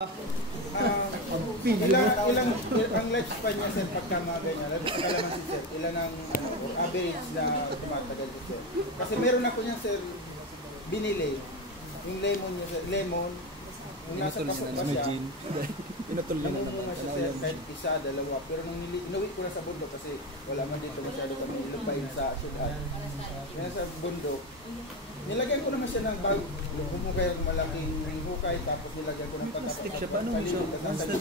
Ang lifespan niya sir pagka mga ganyan, kalamansi sir, ilan ang average na tumatagal niya sir? Kasi meron ako niya sir, binili, yung lemon niya sir, lemon, kung nasa kaso pa siya, namumunga siya sir kahit isa, dalawa, pero nung inuwi ko na sa bundok kasi wala man dito masyado kami ilupain sa syudad. Kaya sa bundok, nilagyan ko naman siya ng bag, humukay ng malaking hukay, tapos nilagyan ko ng plastic siya, paano mo siya,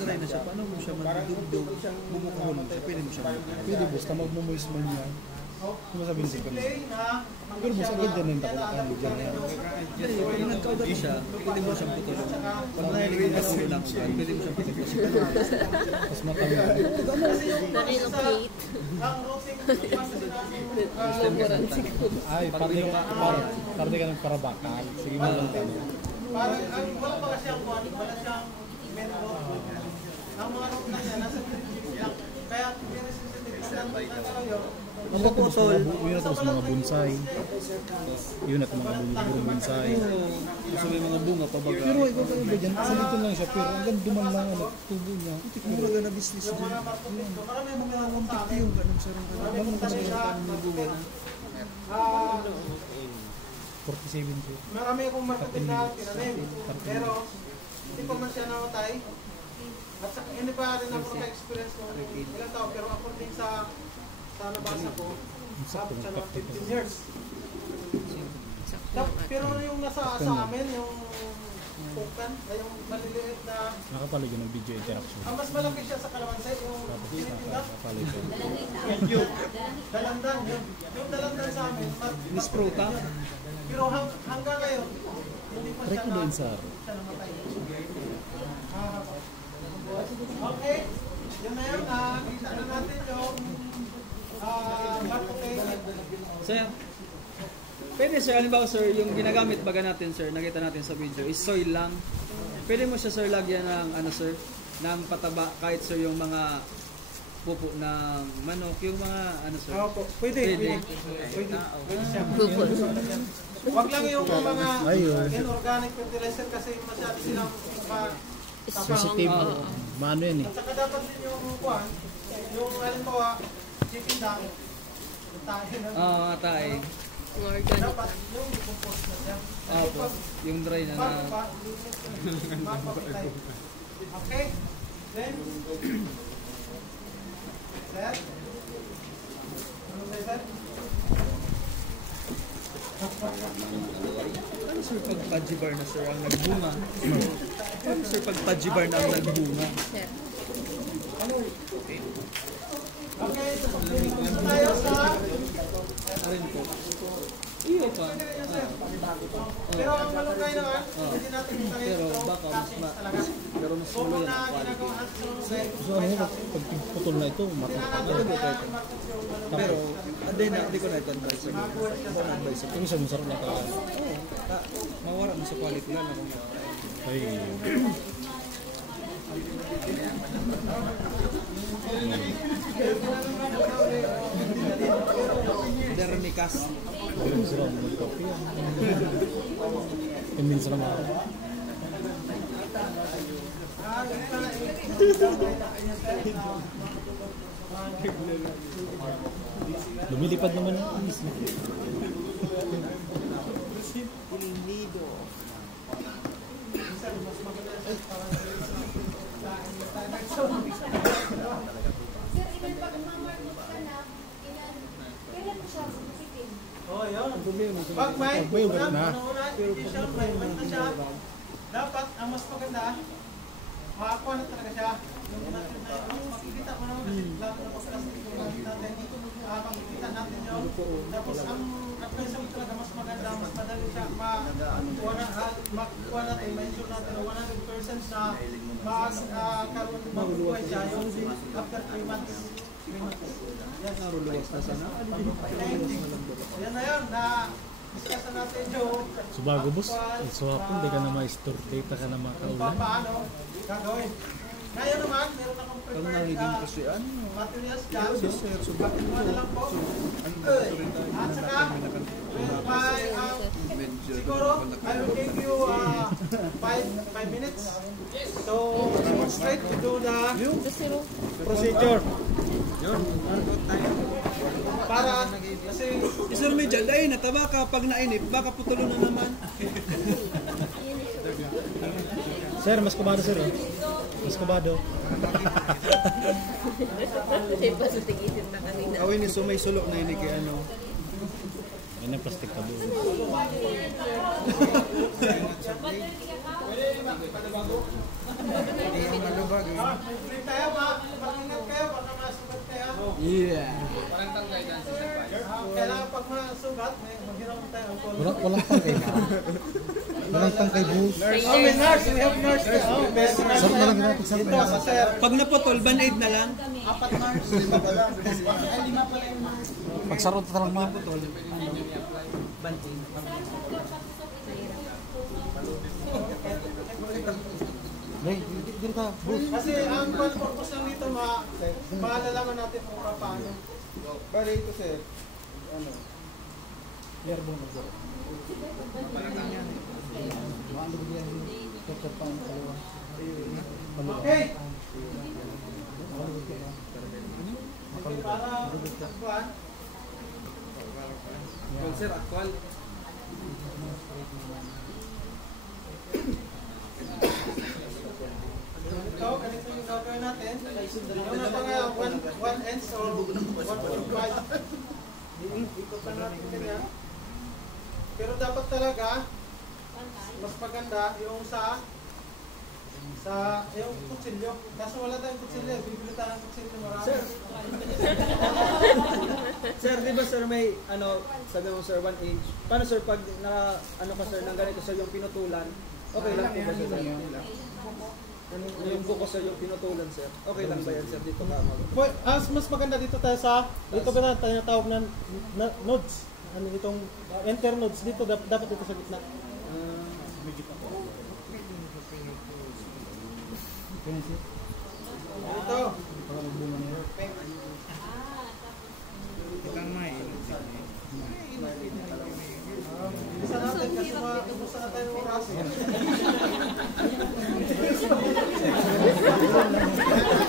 dry na siya, paano mo siya magdugdog, bumukahon, pwede mo siya, pwede basta magmumoist man niya. Ano sabihin siya ko na? Pero mas agad din yung takulaan mo dyan. Pag nagkaugat siya, pwede mo siyang putulong. Pag nahilig ka sa ulang, pwede mo siyang putulong. Mas matanggal. Na-relocate. Ay, parte ka ng Parabakan. Sige mo lang tayo. Parang, wala pa siyang mero. Ang mga rock na niya, nasa lang. Kaya, meron sensitive na tayo. Ang putol. Yun na tapos mga bonsai. Yun na mga bonsai. Gusto may mga bunga pa baga. Pero ikaw kayo ba dyan? Sa dito lang siya. Pero hanggang duman lang ang tubo niya. Mura ka na business dyan. Marami mga 150 yung ganun sa rin. Bangon ka sa mga bunga na. 47 siya. Marami akong marketing na tinanim. Pero, hindi pa man siya namatay. At hindi pa rin ako na-experience nung ilang taon. Pero according sa nabasa ko, sabot siya ng 15 years. Pero yung nasa sa amin, yung pukan, yung maliliit na... Nakapalig ng video interaction. Ang mas malaki siya sa kalamansi, yung tinitinda. Dalandan, yung dalandan sa amin. Miss Pruta? Pero hanggang ngayon, hindi pa siya namatay. Okay, yun na yun. Kita na natin yung sir, pwede sir, halimbawa sir, yung ginagamit baga natin sir, nakita natin sa video, is soil lang. Pwede mo siya sir lagyan ng ano sir, ng pataba, kahit sir yung mga pupo ng manok, yung mga ano sir. Opo, pwede siya. Wag lang yung mga inorganic fertilizer kasi masyado silang sensitive. Maano yan eh. At saka dapat din yung kuwan, yung halimbawa, chicken dang, tae. Organic. dapat yung compost na siya. Yung dry na na. Okay? Then, sir? Ano sa'yo, sir? Ano sir pag pajibar na sir ang nagbunga? Ano sir pag pajibar na ang nagbunga? Okay, tayo sa... Arin po. Iyo pa. Pero ang malungay naman, hindi natin tayo Pero baka pero mas kung mulo na na ginagawa ang malunggay, So ano yun, pag putol na ito, matapos. pero hindi ko na-advise sa mga. Ako na-advise sa Yung isa masarap na talaga. mawara mo sa quality lang ako. Ay. Dermicas. Pero masarap ng kopi yan. Kamin sa naman. Lumilipad naman yung inis. Oh, yun. Pag may siya, dapat ang mas maganda, makakuha na talaga siya. Yung makikita mo naman kasi lahat na pagplastic yung natin, makikita natin yun. Tapos ang advice mo talaga mas maganda, mas madali siya makuha natin, ma-ensure natin na 100% na mabubuhay siya yung after 3 months. Yan naruluwas na sana. Yan na yun, discuss natin yung Subago boss, so hapon, di ka na ma-store data ka na makaulan. paano gagawin. Ngayon naman, meron akong Pag nangiging kasi ano, materials dyan. sir, subak Bakit mo na lang po? At saka, siguro, I will give you 5 minutes. So, straight to do the Procedure. para kasi Sir, may dyan. Dahil nataba ka pag nainip, baka putulo na naman. Sir, mas kubado sir eh. Mas kubado. Kasi pa sa tig-isip na kanina. Awin ni may sulok na ini kay ano. Yan ang plastic ka doon. free tayo ba? Mag-ingat kayo, baka masugat kayo. Yeah. Kailangan pag masugat, maghiram tayo ang call. Walang tangkay na. Walang tangkay bus. Oh, may nurse. We have nurse there. Oh, best nurse. Saan na lang natin sa Dito sa sir. Pag naputol, band-aid na lang. Apat nurse. Lima pala. Ay, lima pala yung nurse. Magsarot na lang mga. Dito ka, bus. Kasi ang purpose lang dito, maalalaman natin kung paano. Bali ito sir, ano, Yerbong magsarot. Maano ba yan? Kacap pa ang kaliwa. Okay. Para kuan. Sir, actual. Ito, ganito yung gagawin natin. Yung na mga 1 ends or 1.5. Ikot lang natin ganyan. Pero dapat talaga, mas maganda yung sa yung kutsilyo. Kaso wala tayong kutsilyo. Bibili tayo ng kutsilyo marami. Sir, di ba sir may ano, sabi mo sir 1 inch. Paano sir pag naka ano ka sir ng ganito sir yung pinutulan? Okay lang po ba sir? Yung buko sir yung pinutulan sir. Okay lang ba yan sir dito ka mag? Mas maganda dito tayo dito ba tayo tawag ng nodes. Ano itong enter nodes dito dapat dito sa gitna. Ito. Bisa natin kasi maubusan na tayo ng oras.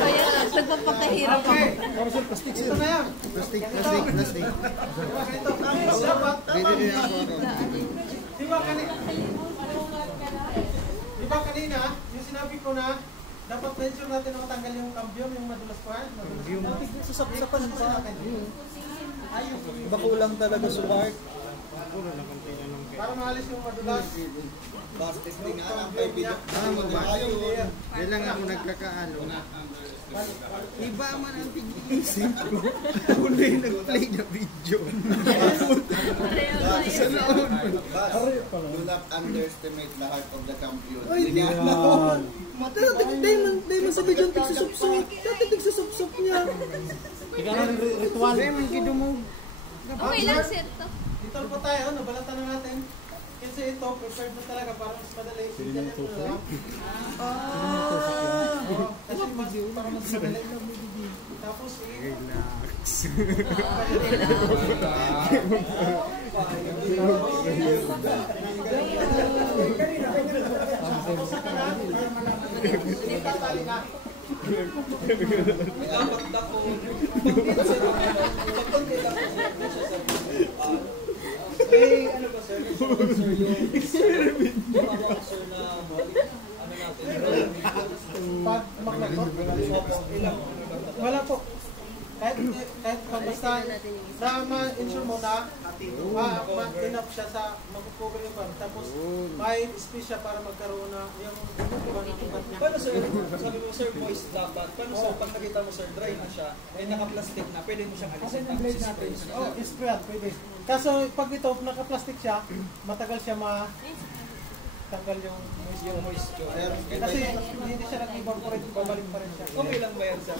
Kaya nagpapakahirap ako. Ito na yan. plastic. Ito. Dapat. Di ba kanina, yung sinabi ko na, dapat mention natin na matanggal yung cambium, yung madulas pa. Sasapan pa. Iba kulang talaga sa mark. Para maalis yung madulas. Bastis din nga lang kay video. Ayaw yan lang ako nagkakaano. Iba man ang tig-isip ko. Ako na yung nag-play na video. Do not underestimate the heart of the champion. Ay, di na. Dahil man sa video yung tigsusupsup. Dati tigsusupsup niya. Ikaw na ritual. Okay lang, sir. To. Dito po tayo, nabalatan na natin. Kasi ito, prepared na talaga para mas madali. Ganyan mo lang. Kasi mas, para mas madali. Tapos, ipatali na. Dapat dako. Eh, ano ba sir? Sir, yung mga sir na ano natin? Pag maglakot, wala po. Kahit basta na ma-insure mo na ma-enough siya sa magkukuha yung pan. Tapos may space siya para magkaroon na yung iba ng ugat niya. Paano sir? Sabi mo sir, moist dapat. Paano sir, pag nakita mo sir, dry na siya, eh naka-plastic na, pwede mo siyang alisin. Yung blade natin. Oh, spray pwede. Kaso pag ito naka-plastic siya, matagal siya tanggal yung moisture. Kasi hindi siya nag-evaporate, babalik pa rin siya. Okay lang ba yan sir?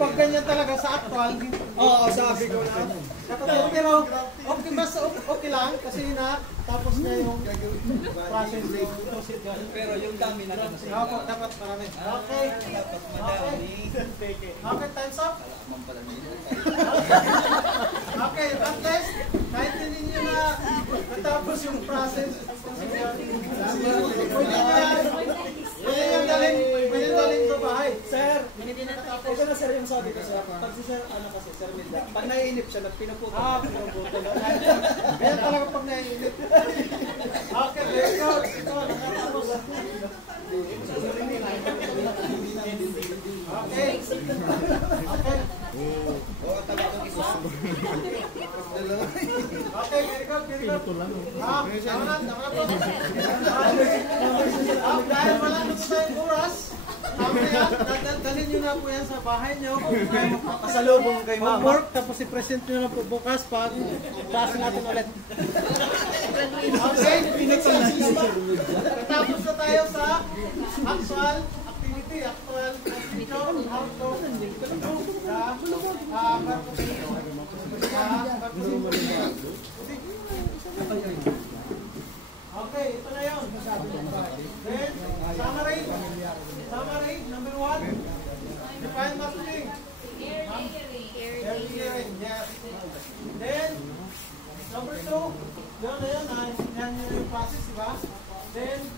Pag ganyan talaga sa actual, Oo, sabi ko na. pero okay, mas okay lang kasi tapos na yung process yung procedure. Pero yung dami na lang sir. Opo, dapat marami. Okay. Dapat madami. Okay, time's up. Okay, at least, kahit hindi nyo na natapos yung process, pwede nyo dalhin hindi nakatapos. Ito na sir yung sabi ko sir. Pag si sir, ano kasi, sir Milda, pag naiinip siya, pinuputol. Pinuputol. Kaya talaga pag naiinip. Okay, very good. Ito, nakatapos. Okay. Okay. Okay, very good, very good. Tama na po. Dahil wala na tayong oras, dalhin nyo na po yan sa bahay nyo. Pasalubong kay mama. Homework, tapos i-present nyo na po bukas pag taas natin ulit. Okay, tapos na tayo sa actual activity, actual picture, how to okay, ito na yun. Then, summary, number 1. Define marketing. Caregiving, yes. Then, number 2. Yan yung process, diba? Then,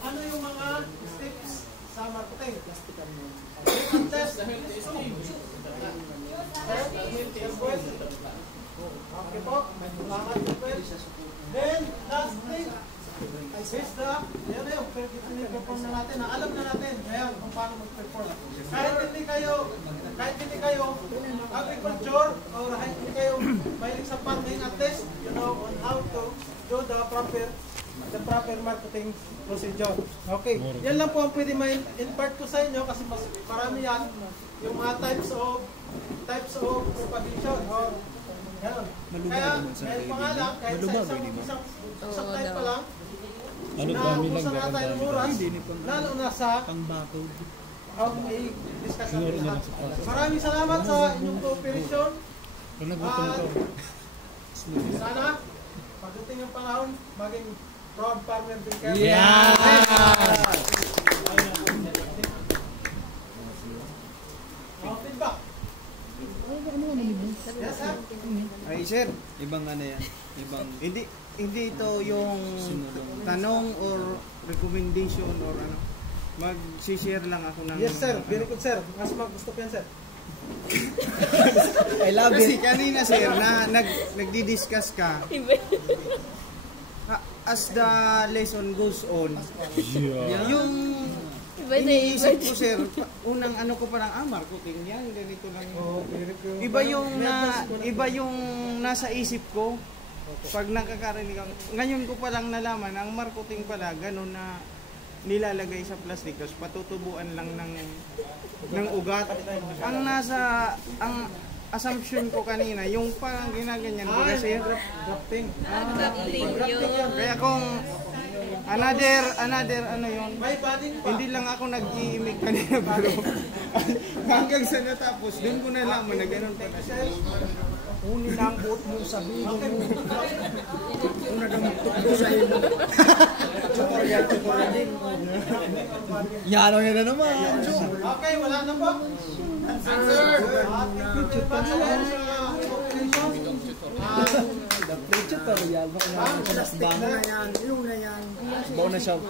ano yung mga steps sa marketing? Test. Okay po. Then, last thing is the, yan na yung perform na natin. Alam na natin ngayon kung paano mag-perform. Kahit hindi kayo agriculture or kahit hindi kayo mahilig sa farming, at least you know on how to do the proper marketing procedure. Okay. Yan lang po ang pwede ma-impart ko sa inyo kasi mas marami yan. Yung mga types of propagation or yan. Kaya, kahit pa nga lang, kahit sa isang type pa lang, nauusan na tayo ng oras, lalo na sa i-discussion lahat. Maraming salamat sa inyong cooperation. Sana, pagdating ng panahon, maging proud farmer din kayo. Feedback. Yes, sir. Ay sir, ibang ano yan? Hindi ito yung tanong or recommendation or ano. Mag-share lang ako ng... Yes, sir. Very good, sir. Mas gusto ko yan, sir. I love it. Kasi kanina, sir, na nagdi-discuss ka. As the lesson goes on, yung iniisip ko, sir, unang ano ko parang, marketing yan, ganito lang. Iba yung nasa isip ko. Pag nakakarinig ako, ngayon ko palang nalaman, ang marketing pala, ganun na nilalagay sa plastic, tapos patutubuan lang ng ugat. Ang assumption ko kanina, yung parang ginaganyan ko kasi grafting. Kaya kung another ano yun, hindi lang ako nag-iimik kanina bro. Hanggang sa natapos, dun ko nalaman na ganun pala siya. Kunin na ang buot mo, sabihin mo. Kung nagamuktok ko sa iyo. Tutorial din. Yan o yan na naman. Okay, wala na po. Answer. Tutorial.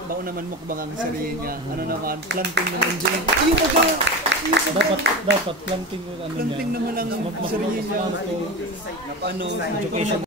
Baon naman mukbang ang sarili niya. Ano naman, planting naman dyan. Dapat planting ko ano niya. Planting naman ang sarili niya. Ano, education.